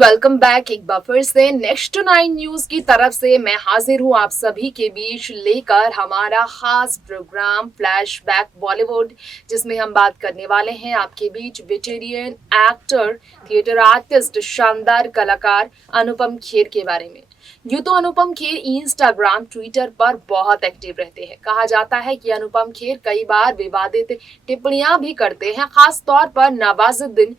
Welcome back एक बार फिर से नेक्स्ट टू 9 न्यूज की तरफ से मैं हाजिर हूं आप सभी के बीच लेकर हमारा खास प्रोग्राम फ्लैशबैक बॉलीवुड, जिसमें हम बात करने वाले हैं आपके बीच वेटेरियन एक्टर, थिएटर आर्टिस्ट, शानदार कलाकार अनुपम खेर के बारे में। यूं तो अनुपम खेर इंस्टाग्राम, ट्विटर पर बहुत एक्टिव रहते हैं। कहा जाता है कि अनुपम खेर कई बार विवादित टिप्पणियां भी करते हैं। खास तौर पर नवाजुद्दीन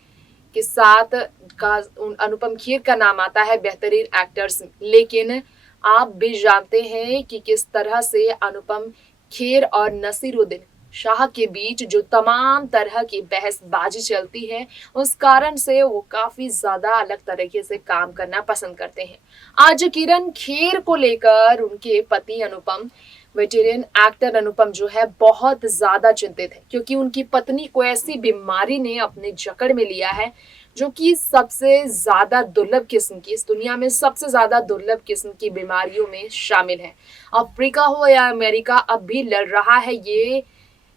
के साथ का अनुपम खेर का नाम आता है बेहतरीन एक्टर्स में। लेकिन आप भी जानते हैं कि किस तरह से अनुपम खेर और नसीरुद्दीन शाह के बीच जो तमाम तरह की बहसबाजी चलती है, उस कारण से वो काफी ज्यादा अलग तरीके से काम करना पसंद करते हैं। आज किरण खेर को लेकर उनके पति अनुपम, वेटेरियन एक्टर अनुपम जो है बहुत ज्यादा चिंतित है, क्योंकि उनकी पत्नी को ऐसी बीमारी ने अपने जकड़ में लिया है जो कि सबसे ज्यादा दुर्लभ किस्म की, इस दुनिया में सबसे ज्यादा दुर्लभ किस्म की बीमारियों में शामिल है। अफ्रीका हो या अमेरिका, अब भी लड़ रहा है ये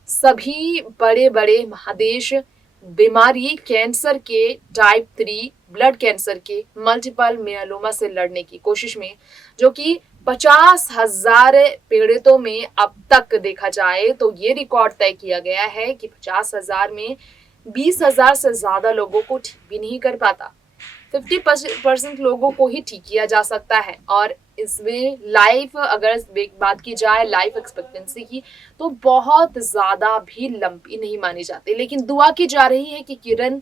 सभी बड़े बड़े महादेश बीमारी, कैंसर के टाइप 3, ब्लड कैंसर के, मल्टीपल मायलोमा से लड़ने की कोशिश में, जो कि 50,000 पीड़ितों में अब तक देखा जाए तो ये रिकॉर्ड तय किया गया है कि 50,000 में 20,000 से ज्यादा लोगों को ठीक भी नहीं कर पाता। 50% लोगों को ही ठीक किया जा सकता है। और इसमें लाइफ, अगर बात की जाए लाइफ एक्सपेक्टेंसी की, तो बहुत ज्यादा भी लंबी नहीं मानी जाती। लेकिन दुआ की जा रही है कि किरण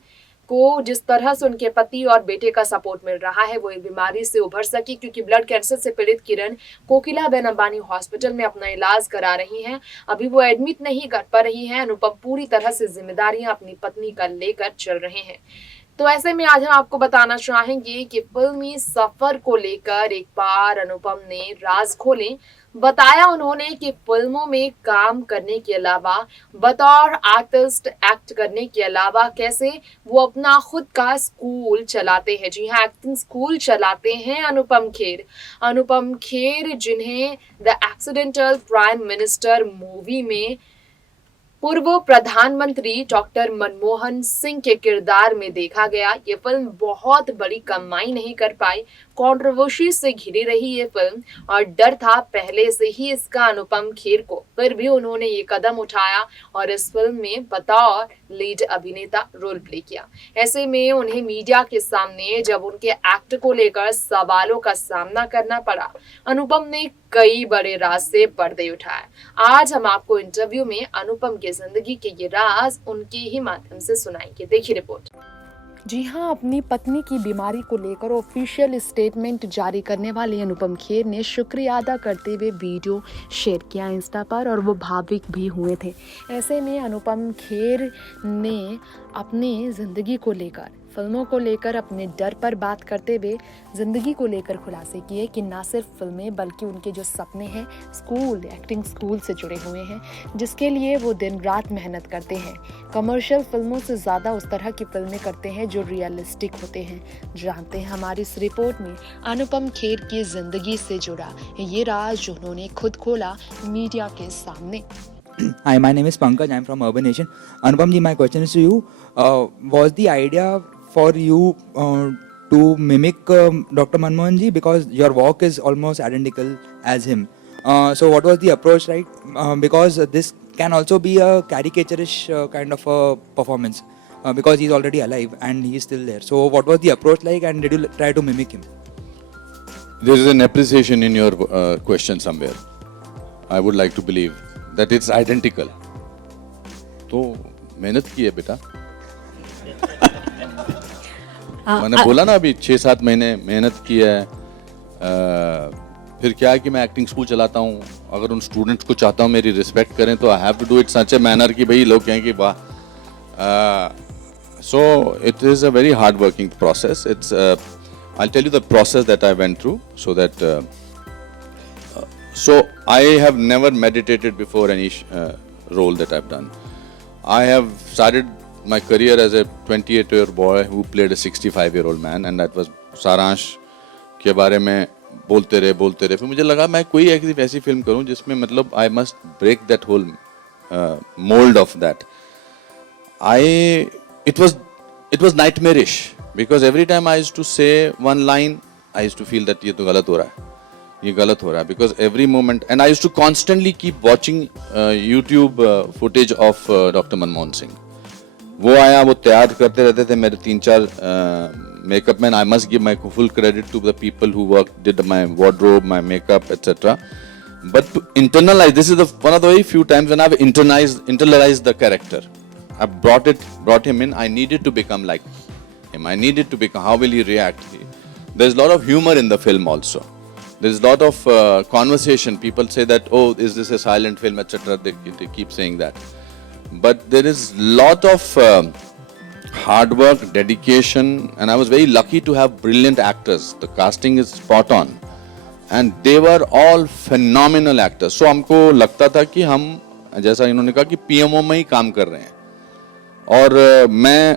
को जिस तरह से उनके पति और बेटे का सपोर्ट मिल रहा है, वो इस बीमारी से उभर सके, क्योंकि ब्लड कैंसर से पीड़ित किरण कोकिलाबेन अंबानी हॉस्पिटल में अपना इलाज करा रही हैं। अभी वो एडमिट नहीं कर पा रही हैं। अनुपम पूरी तरह से जिम्मेदारियां अपनी पत्नी का लेकर चल रहे हैं। तो ऐसे में आज हम आपको बताना चाहेंगे कि फिल्मी सफर को लेकर एक बार अनुपम ने राज खोले। बताया उन्होंने कि फिल्मों में काम करने के अलावा, बतौर आर्टिस्ट एक्ट करने के अलावा, कैसे वो अपना खुद का स्कूल चलाते हैं। जी हाँ, एक्टिंग स्कूल चलाते हैं अनुपम खेर। अनुपम खेर जिन्हें the accidental prime minister movie में पूर्व प्रधानमंत्री डॉक्टर मनमोहन सिंह के किरदार में देखा गया। ये फिल्म बहुत बड़ी कमाई नहीं कर पाई, कंट्रोवर्सी से घिरी रही ये फिल्म, और डर था पहले से ही इसका अनुपम खेर को। फिर भी उन्होंने ये कदम उठाया और इस फिल्म में बतौर लीड अभिनेता रोल प्ले किया। ऐसे में उन्हें मीडिया के सामने जब उनके एक्ट को लेकर सवालों का सामना करना पड़ा, अनुपम ने कई बड़े राज से पर्दे उठाए। आज हम आपको इंटरव्यू में अनुपम के जिंदगी के ये राज उनके ही माध्यम से सुनाएंगे। देखिए रिपोर्ट। जी हाँ, अपनी पत्नी की बीमारी को लेकर ऑफिशियल स्टेटमेंट जारी करने वाले अनुपम खेर ने शुक्रिया अदा करते हुए वीडियो शेयर किया इंस्टा पर, और वो भावुक भी हुए थे। ऐसे में अनुपम खेर ने अपनी ज़िंदगी को लेकर, फिल्मों को लेकर अपने डर पर बात करते हुए ज़िंदगी को लेकर खुलासे किए कि ना सिर्फ फिल्में बल्कि उनके जो सपने हैं स्कूल, एक्टिंग स्कूल से जुड़े हुए हैं, जिसके लिए वो दिन रात मेहनत करते हैं। कमर्शियल फिल्मों से ज़्यादा उस तरह की फिल्में करते हैं जो रियलिस्टिक होते हैं। जानते हैं हमारी इस रिपोर्ट में अनुपम खेर की ज़िंदगी से जुड़ा ये राज जो उन्होंने खुद खोला मीडिया के सामने। Hi, my name is Pankaj. I'm from Urban Nation. Anupam ji, my question is to you. Was the idea for you to mimic Dr. Manmohan ji, because your walk is almost identical as him? So what was the approach, right? Because this can also be a caricaturish kind of a performance, because he's already alive and he's still there. So what was the approach like, and did you try to mimic him? There is an appreciation in your question somewhere. I would like to believe that it's identical. तो मेहनत की है बेटा। मैंने बोला ना अभी 6-7 महीने मेहनत की है। फिर क्या है कि मैं एक्टिंग स्कूल चलाता हूँ। अगर उन स्टूडेंट्स को चाहता हूँ मेरी रिस्पेक्ट करें, तो I have to do it such a manner कि भाई लोग कहें कि वाह। So it is a very hard working process. It's I tell you the process that I went through, so that so I have never meditated before any role that I've done. I have started my career as a 28-year-old boy who played a 65-year-old man, and that was सारांश के बारे में बोलते रहे। फिर मुझे लगा मैं कोई ऐसी फिल्म करूं जिसमें मतलब I must break that whole mold of that. It was nightmarish Because every time I used to say one line, I used to feel that ये तो गलत हो रहा है, ये गलत हो रहा है. Because every moment, and I used to constantly keep watching YouTube footage of Dr. Manmohan Singh. वो आया, वो तैयार करते रहते थे मेरे 3-4 makeup men. I must give my full credit to the people who did my wardrobe, my makeup, etc. But to internalize, this is one of the very few times when I've internalized the character. I brought him in. I needed to become like him. I needed to become. How will he react? There's a lot of humor in the film also. There's a lot of conversation. People say that, oh, is this a silent film, etc. They keep saying that. But there is lot of hard work, dedication, and I was very lucky to have brilliant actors. The casting is spot on. And they were all phenomenal actors. So हमको लगता था कि हम, जैसा इन्होंने कहा कि PMO में ही काम कर रहे हैं. और मैं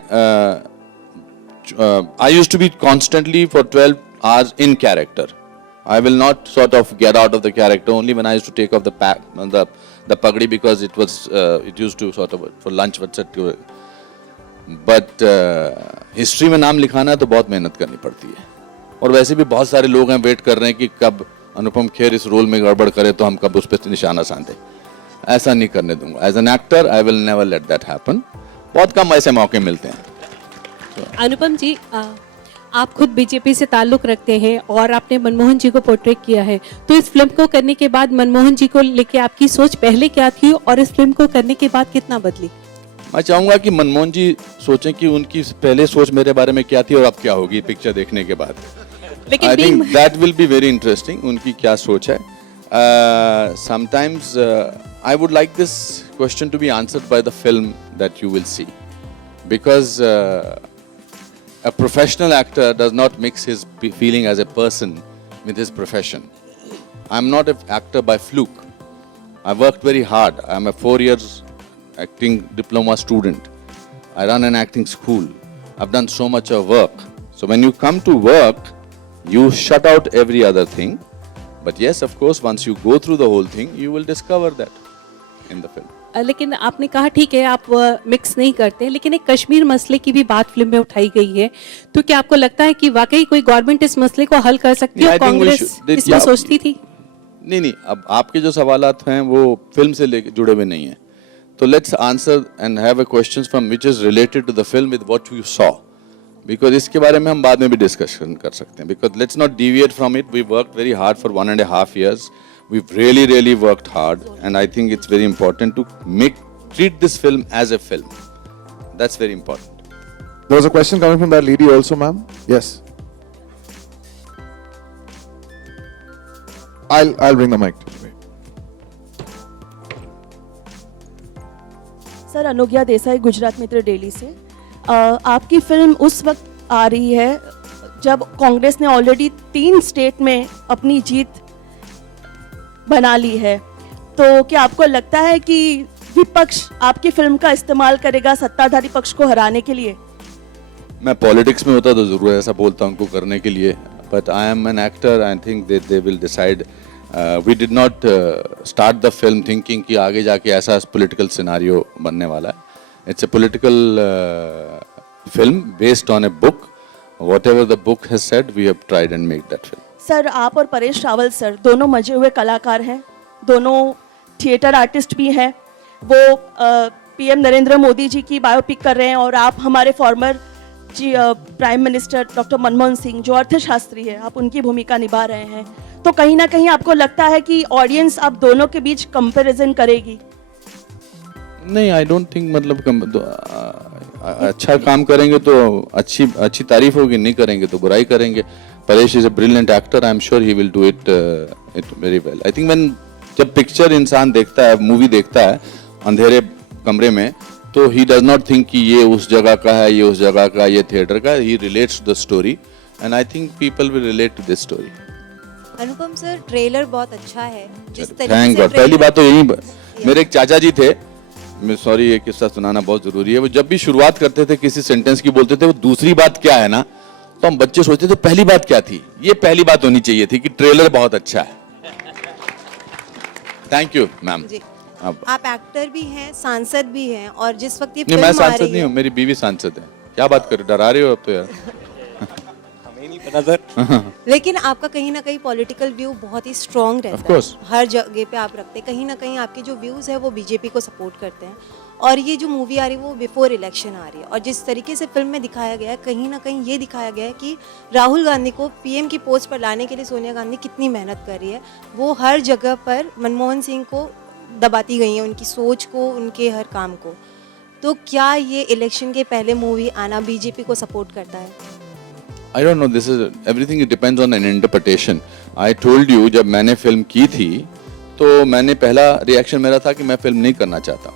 I used to be constantly for 12 hours in character. I will not sort of get out of the character only when I used to take off the pagdi, because it was it used to sort of for lunch etc. But history में नाम लिखाना है तो बहुत मेहनत करनी पड़ती है. और वैसे भी बहुत सारे लोग हैं वेट कर रहे हैं कि कब अनुपम खेर इस रोल में गड़बड़ करे तो हम कब उस पर निशाना साधे. ऐसा नहीं करने दूंगा. As an actor I will never let that happen. बहुत कम ऐसे मौके मिलते हैं. अनुपम जी, आप खुद बीजेपी से ताल्लुक रखते हैं और आपने मनमोहन जी को पोर्ट्रेट किया है, तो इस फिल्म को करने के बाद मनमोहन जी को लेके आपकी सोच पहले क्या थी और इस फिल्म को करने के बाद कितना बदली? मैं चाहूंगा कि मनमोहन जी सोचें कि उनकी पहले सोच मेरे बारे में क्या थी और अब क्या होगी पिक्चर देखने के बाद. लेकिन I think that will be very interesting. उनकी क्या सोच है. Sometimes I would like this question to be answered by the film that you will see, because a professional actor does not mix his feeling as a person with his profession. I'm not an actor by fluke. I worked very hard. I'm a 4 years acting diploma student. I run an acting school. I've done so much of work. So when you come to work, you shut out every other thing. But yes, of course, once you go through the whole thing, you will discover that in the film. लेकिन आपने कहा ठीक है आप mix नहीं करते, लेकिन एक कश्मीर मसले की भी बात फिल्म में उठाई गई है, तो क्या आपको लगता है कि वाकई कोई गवर्नमेंट इस मसले को हल कर सकती है? कांग्रेस इसमें सोचती थी? नहीं, अब आपके जो सवालात हैं वो फिल्म से जुड़े हुए नहीं हैं. तो let's answer and have a questions from which is related to the film with what you saw, because इसके बारे में हम बाद में भी डिस्कशन कर सकते हैं. Because let's not deviate from it. We worked very hard for 1.5 years. We've really worked hard, and I think it's very important to treat this film as a film. That's very important. There was a question coming from that lady also, ma'am. Yes. I'll bring the mic to you. Sir, अनुज्ञा देसाई, गुजरात मित्र daily से. आपकी film उस वक्त आ रही है जब कांग्रेस ने already 3 state में अपनी जीत बना ली है, तो क्या आपको लगता है कि विपक्ष आपकी फिल्म का इस्तेमाल करेगा सत्ताधारी पक्ष को हराने के लिए? मैं पॉलिटिक्स में होता तो जरूर ऐसा बोलता उनको करने के लिए, but I am an actor. I think they will decide. We did not start the film thinking कि आगे जाके ऐसा पॉलिटिकल सिनारियो बनने वाला है. It's a political film based on a book. Whatever the book has said, we have tried and make that film. Sir, आप और Paresh Rawal sir दोनों मजे हुए कलाकार हैं, दोनों थिएटर आर्टिस्ट भी हैं. वो पीएम नरेंद्र मोदी जी की बायोपिक कर रहे हैं और आप हमारे फॉर्मर जी prime minister doctor Manmohan Singh जो अर्थशास्त्री है, आप उनकी भूमिका निभा रहे हैं. तो कहीं ना कहीं आपको लगता है कि ऑडियंस आप दोनों के बीच कंपैरिजन करेगी? नहीं, आई डोंट थिंक. मतलब अच्छा काम करेंगे तो अच्छी तारीफ होगी, नहीं करेंगे तो बुराई करेंगे. Paresh is a brilliant actor. I'm sure he will do it very well. I think when जब पिक्चर इंसान देखता है, मूवी देखता है अंधेरे कमरे में, तो he does not think कि ये उस जगह का है, ये उस जगह का, ये थिएटर का. He relates to the story, and I think people will relate to this story. Anupam sir, trailer बहुत अच्छा है. जिस तरीके Thank से God. पहली बात तो यही, मेरे एक चाचा जी थे, मैं सॉरी ये किस्सा सुनाना बहुत जरूरी है. वो जब भी शुरुआत करते थे किसी सेंटेंस की बोलते थे, वो दूसरी बात क्या है ना, तो हम बच्चे सोचते थे पहली बात क्या थी. ये पहली बात होनी चाहिए थी कि ट्रेलर बहुत अच्छा है. Thank you ma'am. आप एक्टर भी हैं, सांसद भी हैं, और जिस वक्त ये नहीं, फिल्म मैं आ सांसद रही नहीं है, हूँ, मेरी बीवी सांसद है. क्या बात कर, डरा रहे हो अब तो यार. another. लेकिन आपका कहीं ना कहीं पॉलिटिकल व्यू बहुत ही स्ट्रॉन्ग रहता Of course. है, हर जगह पे आप रखते हैं, कहीं ना कहीं आपके जो व्यूज़ है वो बीजेपी को सपोर्ट करते हैं। और ये जो मूवी आ रही है वो बिफोर इलेक्शन आ रही है, और जिस तरीके से फिल्म में दिखाया गया है, कहीं ना कहीं ये दिखाया गया है कि राहुल गांधी को पीएम की पोस्ट पर लाने के लिए सोनिया गांधी कितनी मेहनत कर रही है। वो हर जगह पर मनमोहन सिंह को दबाती गई हैं, उनकी सोच को, उनके हर काम को। तो क्या ये इलेक्शन के पहले मूवी आना बीजेपी को सपोर्ट करता है? I don't know, this is everything depends on an interpretation. I told you जब मैंने फिल्म की थी तो मैंने पहला रिएक्शन मेरा था कि मैं फिल्म नहीं करना चाहता।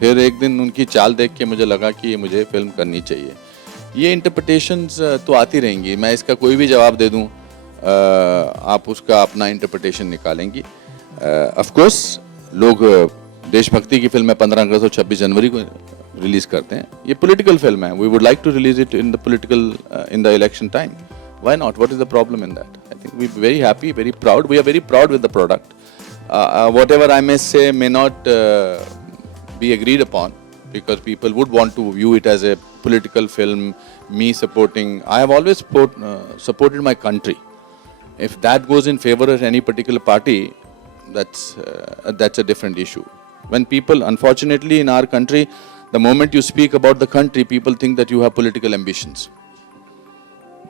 फिर एक दिन उनकी चाल देख के मुझे लगा कि मुझे फिल्म करनी चाहिए। ये इंटरप्रिटेशंस तो आती रहेंगी, मैं इसका कोई भी जवाब दे दूं, आप उसका अपना इंटरप्रिटेशन निकालेंगी। ऑफ कोर्स लोग देशभक्ति की फिल्में 15 अगस्त और 26 जनवरी को रिलीज करते हैं, ये पॉलिटिकल फिल्म है, we would like to release it in the political in the election time, why not, what is the problem in that? I think we are very happy, very proud, we are very proud with the product. Whatever I may say may not be agreed upon, because people would want to view it as a political film, me supporting. I have always supported my country. If that goes in favor of any particular party, that's a different issue. When people, unfortunately in our country, the moment you speak about the country, people think that you have political ambitions.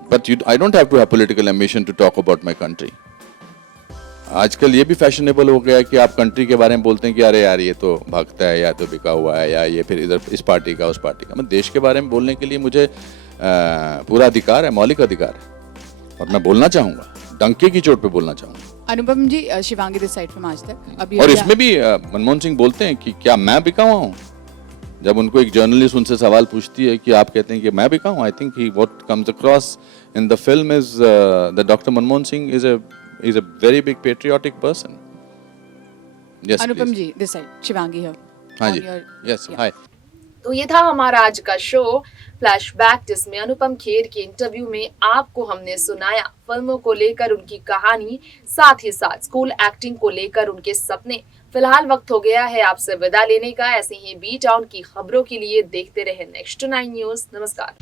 But I don't have to have political ambition to talk about my country. आजकल ये भी fashionable हो गया है कि आप country के बारे में बोलते हैं कि अरे यार ये तो भगता है, या तो बिका हुआ है, या ये फिर इधर इस पार्टी का उस पार्टी का। मैं देश के बारे में बोलने के लिए मुझे पूरा अधिकार है, मौलिक अधिकार है, और मैं बोलना चाहूँगा, डंके की चोट पे बोलना चाहूँगा। अनुपम जी, शिवांगी दिस साइड फ्रॉम आज तक। अभी और इसमें भी मनमोहन सिंह बोलते हैं कि क्या मैं बिका हुआ हूँ? जब उनको एक जर्नलिस्ट उनसे सवाल पूछती है कि आप कहते हैं कि मैं बिका हूँ, I think he what comes across in the film is that doctor Manmohan Singh is a very big patriotic person. Yes, Anupam please. जी, दिस साइड शिवांगी है। हाँ जी, yes, hi. तो ये था हमारा आज का शो फ्लैशबैक, जिसमें अनुपम खेर के इंटरव्यू में आपको हमने सुनाया फिल्मों को लेकर उनकी कहानी, साथ ही साथ स्कूल एक्टिंग को लेकर उनके सपने। फिलहाल वक्त हो गया है आपसे विदा लेने का। ऐसे ही बी टाउन की खबरों के लिए देखते रहे नेक्स्ट 9 न्यूज। नमस्कार।